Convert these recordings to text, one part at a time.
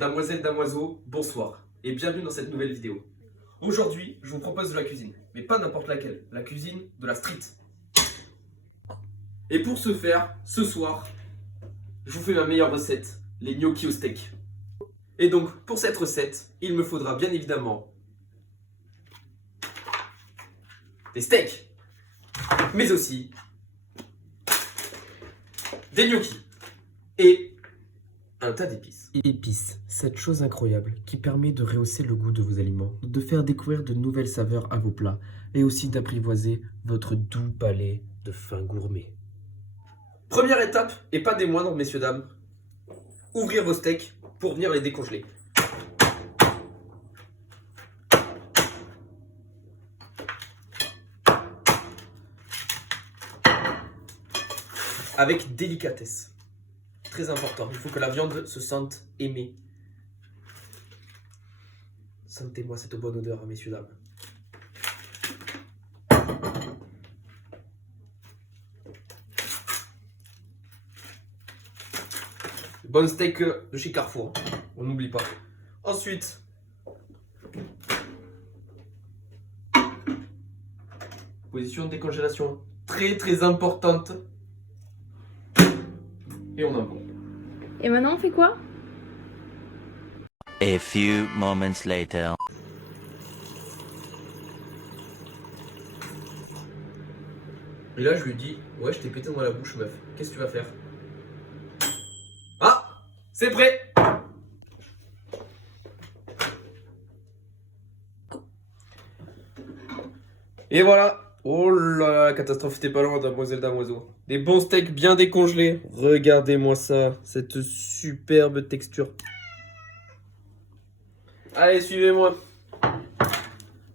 Damoiselles, damoiseaux, bonsoir et bienvenue dans cette nouvelle vidéo. Aujourd'hui, je vous propose de la cuisine, mais pas n'importe laquelle, la cuisine de la street. Et pour ce faire, ce soir, je vous fais ma meilleure recette, les gnocchis au steak. Et donc, pour cette recette, il me faudra bien évidemment des steaks, mais aussi des gnocchis et un tas d'épices. Épices, cette chose incroyable qui permet de rehausser le goût de vos aliments, de faire découvrir de nouvelles saveurs à vos plats et aussi d'apprivoiser votre doux palais de fin gourmet. Première étape, et pas des moindres, messieurs, dames, ouvrir vos steaks pour venir les décongeler. Avec délicatesse. Très important, il faut que la viande se sente aimée. Sentez-moi cette bonne odeur, messieurs, dames. Bon steak de chez Carrefour, on n'oublie pas. Ensuite, position de décongélation très importante. Et on embauche. Et maintenant on fait quoi? A few moments later. Et là je lui dis, ouais, je t'ai pété dans la bouche, meuf, qu'est-ce que tu vas faire? Ah, c'est prêt. Et voilà. Oh là, la catastrophe, t'es pas loin, damoiselle, damoiseau. Des bons steaks bien décongelés. Regardez-moi ça, cette superbe texture. Allez, suivez-moi.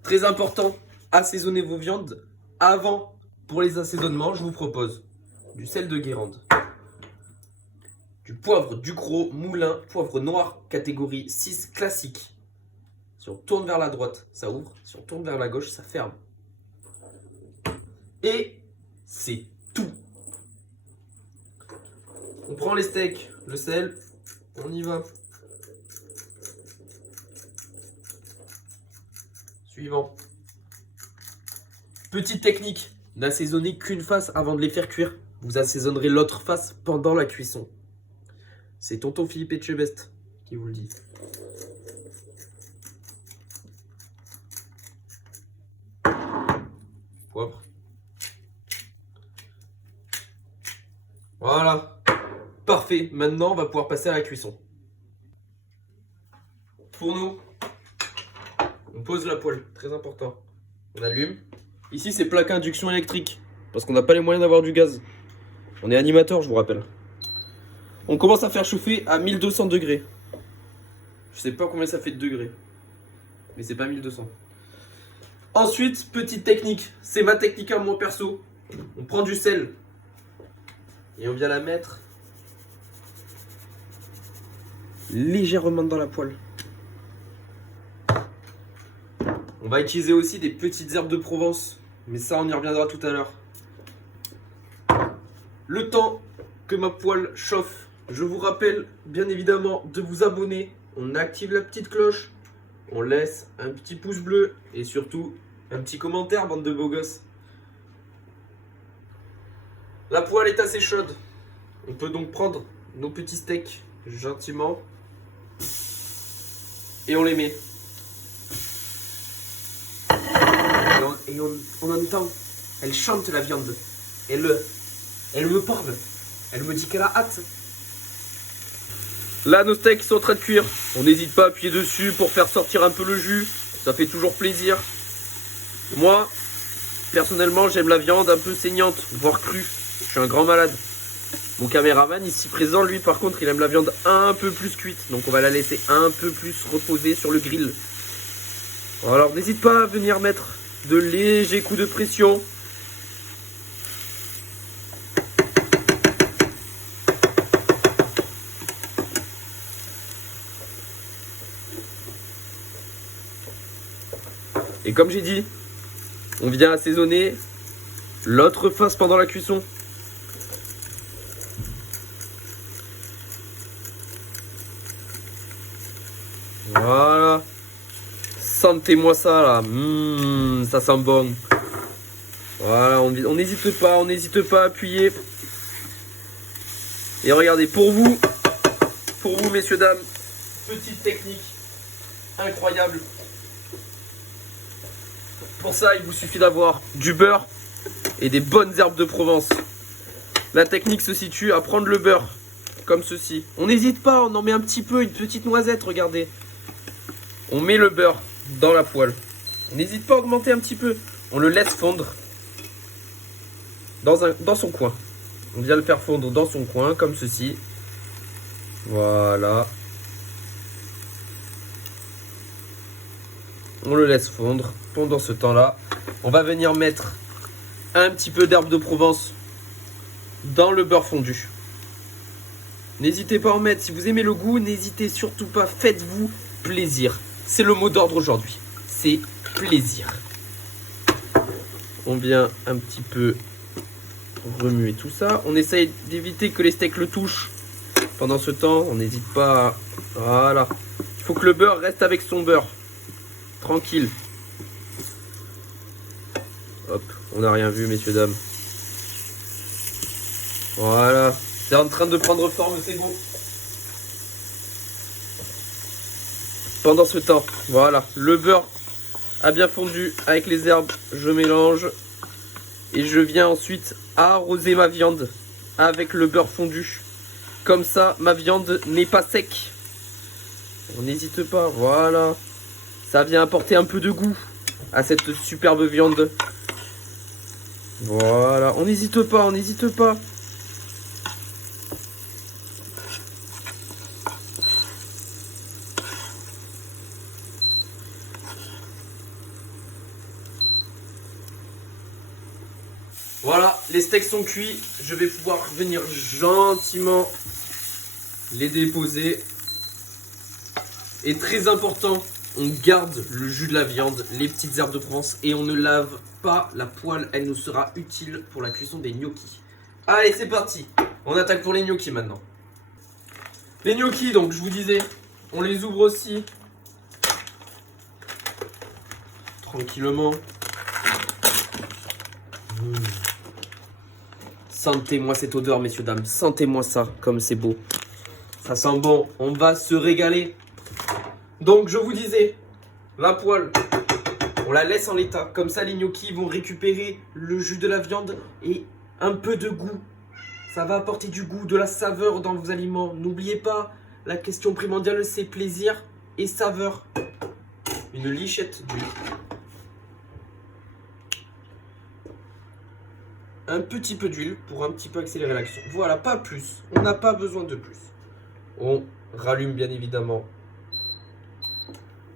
Très important, assaisonnez vos viandes avant. Pour les assaisonnements, je vous propose du sel de Guérande, du poivre Ducros Moulin, poivre noir catégorie 6 classique. Si on tourne vers la droite, ça ouvre. Si on tourne vers la gauche, ça ferme. Et c'est tout. On prend les steaks, le sel, on y va. Suivant. Petite technique, n'assaisonnez qu'une face avant de les faire cuire. Vous assaisonnerez l'autre face pendant la cuisson. C'est tonton Philippe Etchebest qui vous le dit. Poivre. Voilà. Parfait. Maintenant, on va pouvoir passer à la cuisson. Pour nous, on pose la poêle. Très important. On allume. Ici, c'est plaque induction électrique. Parce qu'on n'a pas les moyens d'avoir du gaz. On est animateur, je vous rappelle. On commence à faire chauffer à 1200 degrés. Je sais pas combien ça fait de degrés. Mais c'est pas 1200. Ensuite, petite technique. C'est ma technique à moi perso. On prend du sel. Et on vient la mettre légèrement dans la poêle. On va utiliser aussi des petites herbes de Provence. Mais ça, on y reviendra tout à l'heure. Le temps que ma poêle chauffe, je vous rappelle bien évidemment de vous abonner. On active la petite cloche. On laisse un petit pouce bleu. Et surtout, un petit commentaire, bande de beaux gosses. La poêle est assez chaude. On peut donc prendre nos petits steaks gentiment. Et on les met. Et on entend. Elle chante la viande. Elle me parle. Elle me dit qu'elle a hâte. Là, nos steaks sont en train de cuire. On n'hésite pas à appuyer dessus pour faire sortir un peu le jus. Ça fait toujours plaisir. Moi, personnellement, j'aime la viande un peu saignante, voire crue. Je suis un grand malade. Mon caméraman ici présent, lui, par contre, il aime la viande un peu plus cuite. Donc on va la laisser un peu plus reposer sur le grill. Alors n'hésite pas à venir mettre de légers coups de pression. Et comme j'ai dit, on vient assaisonner l'autre face pendant la cuisson. Voilà. Sentez-moi ça là. Ça sent bon. Voilà, on n'hésite pas à appuyer. Et regardez, pour vous, messieurs, dames, petite technique incroyable. Pour ça, il vous suffit d'avoir du beurre et des bonnes herbes de Provence. La technique se situe à prendre le beurre comme ceci. On n'hésite pas, on en met un petit peu, une petite noisette, regardez. On met le beurre dans la poêle. On n'hésite pas à augmenter un petit peu. On le laisse fondre dans son coin. On vient le faire fondre dans son coin, comme ceci. Voilà. On le laisse fondre. Pendant ce temps-là, on va venir mettre un petit peu d'herbe de Provence dans le beurre fondu. N'hésitez pas à en mettre. Si vous aimez le goût, n'hésitez surtout pas. Faites-vous plaisir. C'est le mot d'ordre aujourd'hui. C'est plaisir. On vient un petit peu remuer tout ça. On essaye d'éviter que les steaks le touchent. Pendant ce temps, on n'hésite pas à... Voilà. Il faut que le beurre reste avec son beurre. Tranquille. Hop, on n'a rien vu, messieurs, dames. Voilà. C'est en train de prendre forme, c'est bon. Pendant ce temps, voilà, le beurre a bien fondu avec les herbes. Je mélange. Et je viens ensuite arroser ma viande avec le beurre fondu. Comme ça, ma viande n'est pas sec. On n'hésite pas, voilà. Ça vient apporter un peu de goût à cette superbe viande. Voilà, on n'hésite pas, on n'hésite pas. Voilà, les steaks sont cuits. Je vais pouvoir venir gentiment les déposer. Et très important, on garde le jus de la viande, les petites herbes de Provence et on ne lave pas la poêle. Elle nous sera utile pour la cuisson des gnocchis. Allez, c'est parti. On attaque pour les gnocchis maintenant. Les gnocchis, donc je vous disais, on les ouvre aussi tranquillement. Sentez-moi cette odeur, messieurs, dames. Sentez-moi ça, comme c'est beau. Ça sent bon. On va se régaler. Donc, je vous disais, la poêle, on la laisse en l'état. Comme ça, les gnocchis vont récupérer le jus de la viande et un peu de goût. Ça va apporter du goût, de la saveur dans vos aliments. N'oubliez pas, la question primordiale, c'est plaisir et saveur. Une lichette d'huile. Un petit peu d'huile pour un petit peu accélérer l'action. Voilà, pas plus. On n'a pas besoin de plus. On rallume bien évidemment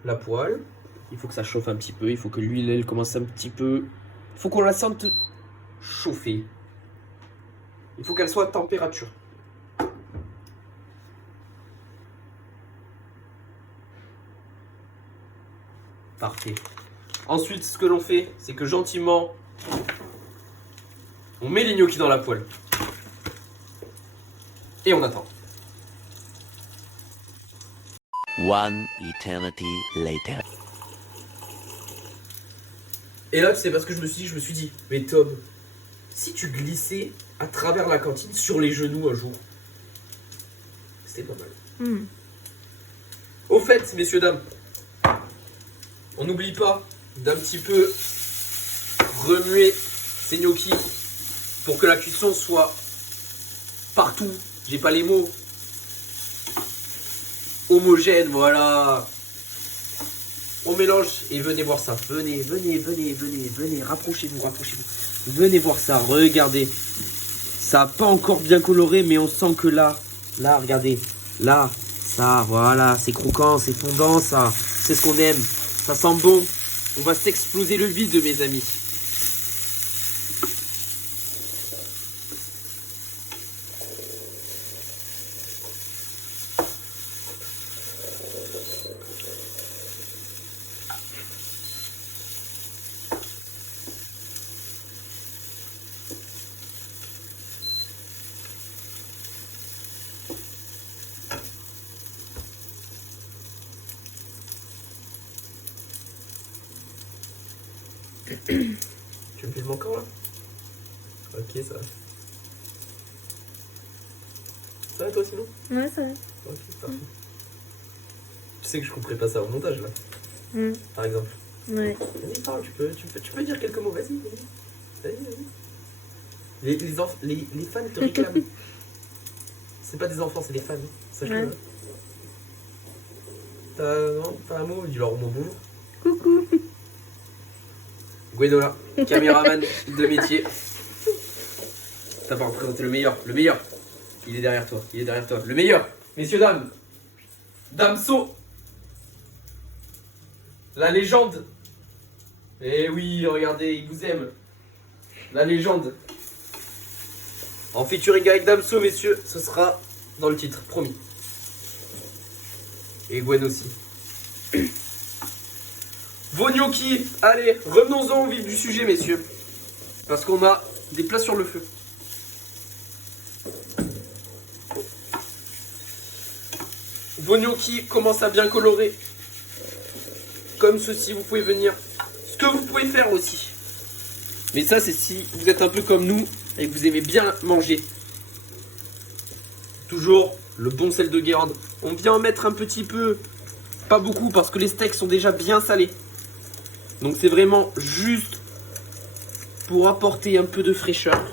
la poêle. Il faut que ça chauffe un petit peu. Il faut que l'huile, elle commence un petit peu... Il faut qu'on la sente chauffer. Il faut qu'elle soit à température. Parfait. Ensuite, ce que l'on fait, c'est que gentiment... on met les gnocchis dans la poêle. Et on attend. One eternity later. Et là, c'est parce que je me suis dit, mais Tom, si tu glissais à travers la cantine sur les genoux un jour, c'était pas mal. Au fait, messieurs, dames, on n'oublie pas d'un petit peu remuer ces gnocchis pour que la cuisson soit partout. J'ai pas les mots. Homogène, voilà. On mélange et venez voir ça. Venez, rapprochez-vous. Venez voir ça, regardez. Ça n'a pas encore bien coloré, mais on sent que là, regardez. Là, ça, voilà, c'est croquant, c'est fondant, ça. C'est ce qu'on aime. Ça sent bon. On va s'exploser le vide, mes amis. Tu me filmes encore là? Ok, ça va. Ça va toi sinon? Ouais, ça va. Ok, parfait. Tu sais que je couperai pas ça au montage là, Mm. par exemple. Ouais. Vas-y, parle, tu peux dire quelques mots, vas-y, vas-y. Les fans te réclament. C'est pas des enfants, c'est des fans. Sache-le. Ouais. T'as un mot? Dis-leur au moins bonjour. Coucou. Gwenola, caméraman de métier. T'as pas représenté le meilleur. Le meilleur. Il est derrière toi. Le meilleur. Messieurs, dames. Damso. La légende. Eh oui, regardez, il vous aime. La légende. En featuring avec Damso, messieurs, ce sera dans le titre, promis. Et Gwen aussi. Vos gnocchis, allez, revenons-en au vif du sujet, messieurs. Parce qu'on a des plats sur le feu. Vos gnocchis commencent à bien colorer. Comme ceci, vous pouvez venir. Ce que vous pouvez faire aussi. Mais ça, c'est si vous êtes un peu comme nous et que vous aimez bien manger. Toujours le bon sel de Guérande. On vient en mettre un petit peu. Pas beaucoup parce que les steaks sont déjà bien salés. Donc c'est vraiment juste pour apporter un peu de fraîcheur.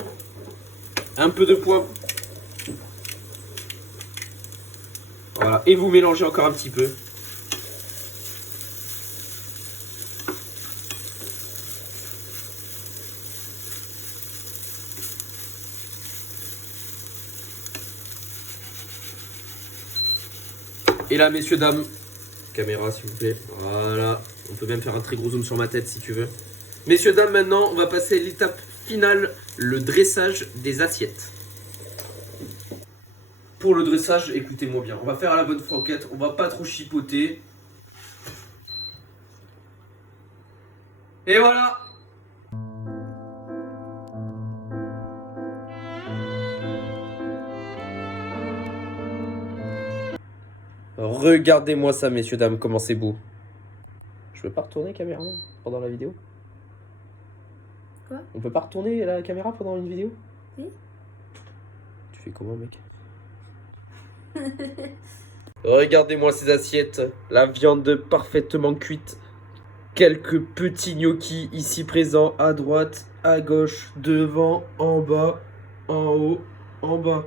Un peu de poivre. Voilà. Et vous mélangez encore un petit peu. Et là, messieurs, dames, caméra s'il vous plaît, voilà, on peut même faire un très gros zoom sur ma tête si tu veux. Messieurs, dames, maintenant, on va passer à l'étape finale, le dressage des assiettes. Pour le dressage, écoutez-moi bien, on va faire à la bonne franquette, on va pas trop chipoter. Et voilà! Regardez-moi ça, messieurs, dames, comment c'est beau. Je peux pas retourner caméra pendant la vidéo? Quoi? On peut pas retourner la caméra pendant une vidéo? Si. Tu fais comment, mec? Regardez-moi ces assiettes. La viande parfaitement cuite. Quelques petits gnocchis ici présents, à droite, à gauche, devant, en bas, en haut, en bas.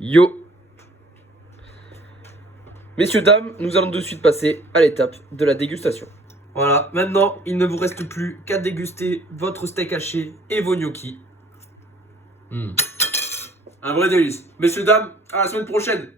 Yo! Messieurs, dames, nous allons de suite passer à l'étape de la dégustation. Voilà, maintenant, il ne vous reste plus qu'à déguster votre steak haché et vos gnocchis. Un vrai délice. Messieurs, dames, à la semaine prochaine.